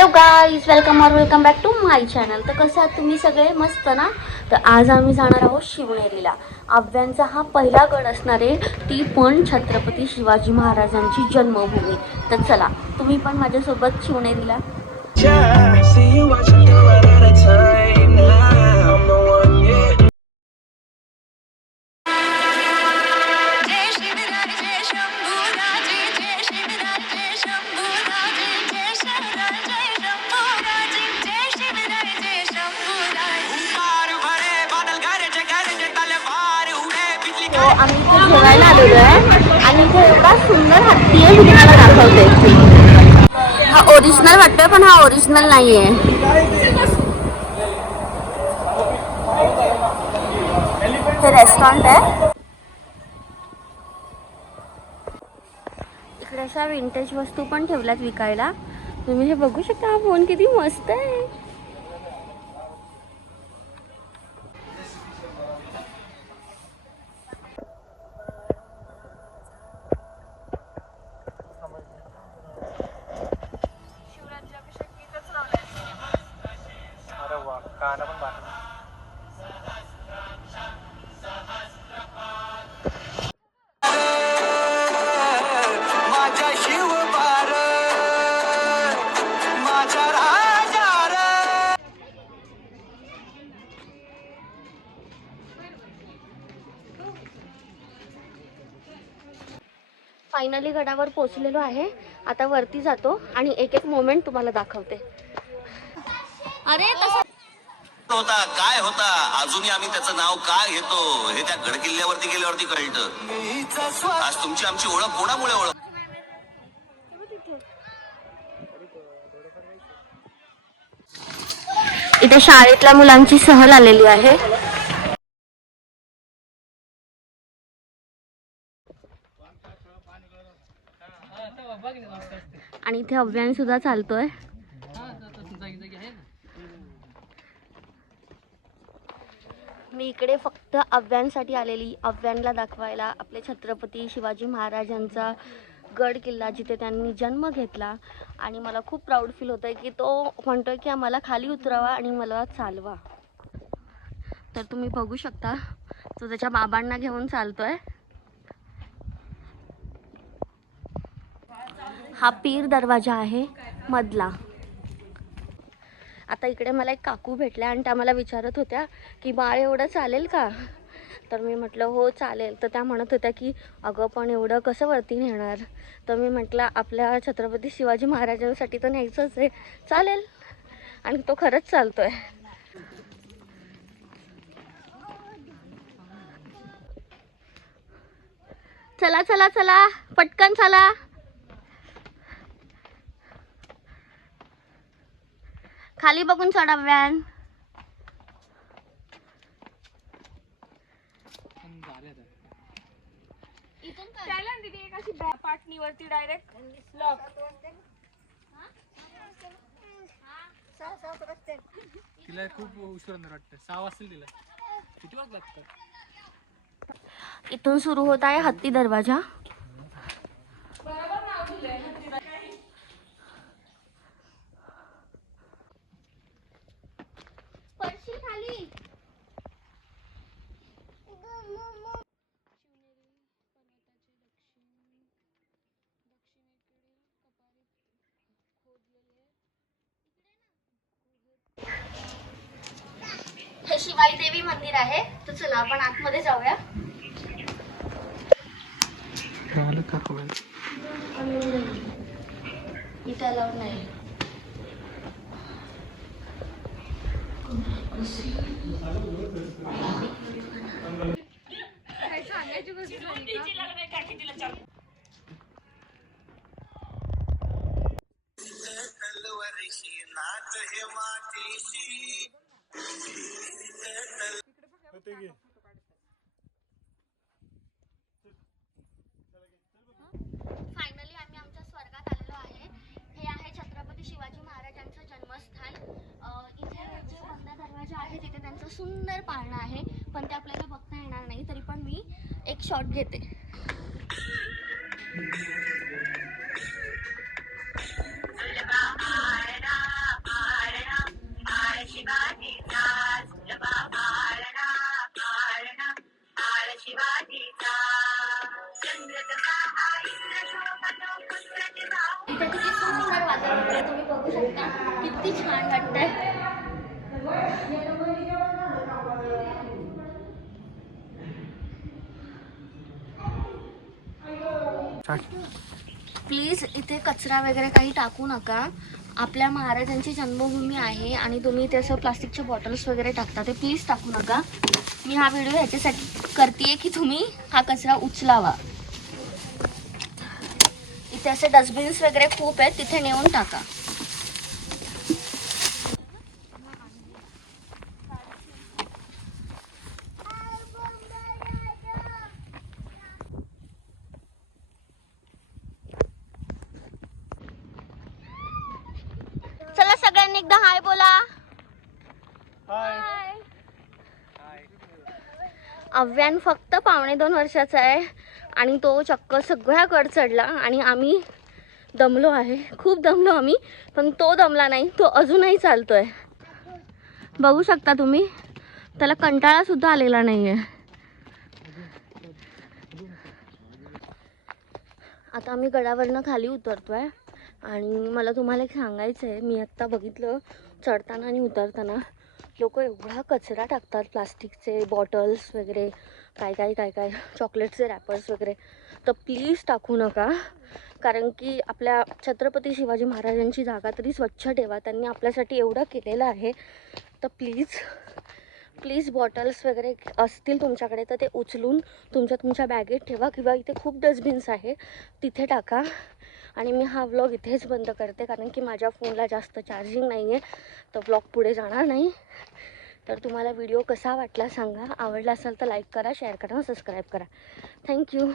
Hello guys welcome और welcome back to my channel तर कसं आहात तुम्ही सगळे मस्त ना? तर आज आम्ही जाणार आहोत शिवनेरीला. आव्यांचा हा पहिला गड असणार आहे ती पण छत्रपती शिवाजी महाराजांची जन्मभूमी. तर चला तुम्ही पण माझ्यासोबत शिवनेरीला. आम्ही इथे जेवायला आलेलो आहे. आणि इथे एवढा सुंदर हत्ती आहे मी तुम्हाला दाखवते. हा ओरिजिनल वाटतोय पण हा ओरिजिनल नाही आहे हे रेस्टॉरंट आहे. इकडे अशा विंटेज वस्तू पण ठेवल्यात विकायला. तुम्ही हे बघू शकता हा फोन किती मस्त आहे. फायनली गडावर पोचलेलो आहे. आता वरती जातो आणि एक एक मोमेंट तुम्हाला दाखवते. अरे तसं होता काय होता? अजूनही आम्ही त्याचं नाव का घेतो? हे त्या गड किल्ल्यावरती गेल्यावरती कळतं. आज तुमची आमची ओळख कोणामुळे ओळख इथे शाळेतल्या मुलांची सहल आलेली आहे आणि इथे अभियान सुद्धा चालतोय. मी इकडे फक्त अव्यांसाठी आलेली. अव्यांना दाखवायला आपले छत्रपती शिवाजी महाराजांचा गड किल्ला जिथे त्यांनी जन्म घेतला. आणि मला खूप प्राऊड फील होतं आहे की तो म्हणतोय की आम्हाला खाली उतरावा आणि मला चालवा. तर तुम्ही बघू शकता. तो त्याच्या बाबांना घेऊन चालतोय. हा पीर दरवाजा आहे मधला. आता इकडे मला एक काकू भेटल्या आणि त्या मला विचारत होत्या की बाळ एवढं चालेल का? तर मी म्हटलं हो चालेल. तर त्या म्हणत होत्या की अगं पण एवढं कसं वरती नेणार? तर मी म्हटलं आपल्या छत्रपती शिवाजी महाराजांसाठी तर न्यायचंच आहे. चालेल. आणि तो खरंच चालतो आहे चला चला चला. पटकन चला. खाली बघून चढा व्हॅन. पाटणीवरती डायरेक्ट लॉक तिला खूप उशीर वाटतं. सहा वाजतील तिला. किती वाज लागतात इथून सुरू होत आहे हत्ती दरवाजा पडशील खाली शिवाई देवी मंदिर आहे. तर चला आपण आतमध्ये जाऊया. इथे अलाउड नाही. हे मातीशी. फायनली आम्ही आमच्या स्वर्गात आलेलो आहे. हे आहे छत्रपती शिवाजी महाराजांचं जन्मस्थान. इथे जे बंद दरवाजा आहे तिथे त्यांचं सुंदर पाळणं आहे. पण ते आपल्याला बघता येणार नाही तरी पण मी एक शॉट घेते. किती छान वाटतंय प्लीज इथे कचरा वगैरे काही टाकू नका. आपल्या महाराजांची जन्मभूमी आहे आणि तुम्ही इथे असं प्लास्टिकच्या बॉटल्स वगैरे टाकता ते प्लीज टाकू नका. मी हा व्हिडिओ ह्याच्यासाठी करते की तुम्ही हा कचरा उचलावा. इथे असे डस्टबिन्स वगैरे खूप आहेत तिथे नेऊन टाका. चला सगळ्यांनी एकदा हाय बोला. अव्यान फक्त पावणे दोन वर्षाचा आहे. आणि तो चक्क सगळ्याकड चढला आणि आम्ही दमलो आहे. खूप दमलो आम्ही पण तो दमला नाही तो अजूनही चालतो आहे बघू शकता तुम्ही त्याला कंटाळासुद्धा आलेला नाही आहे आता आम्ही गडावरनं खाली उतरतो आहे आणि मला तुम्हाला एक सांगायचं आहे मी आत्ता बघितलं चढताना आणि उतरताना लोक एवढा कचरा टाकतात प्लास्टिकचे बॉटल्स वगैरे. काय काय काय काय? चॉकलेटचे रॅपर्स वगैरे. तर प्लीज टाकू नका. कारण की आपल्या छत्रपती शिवाजी महाराजांची जागा तरी स्वच्छ ठेवा. त्यांनी आपल्यासाठी एवढं केलेलं आहे. तर प्लीज प्लीज बॉटल्स वगैरे असतील तुमच्याकडे तर ते उचलून तुमच्या तुमच्या बॅगेत ठेवा किंवा इथे खूप डस्टबिन्स आहे. तिथे टाका. आणि मी हा व्लॉग इथेच बंद करते कारण की माझ्या फोनला जास्त चार्जिंग नाही आहे तर व्लॉग पुढे जाणार नाही. तर तुम्हाला व्हिडिओ कसा वाटला सांगा. आवडला असेल तर लाईक करा शेअर करा सबस्क्राईब करा. थँक्यू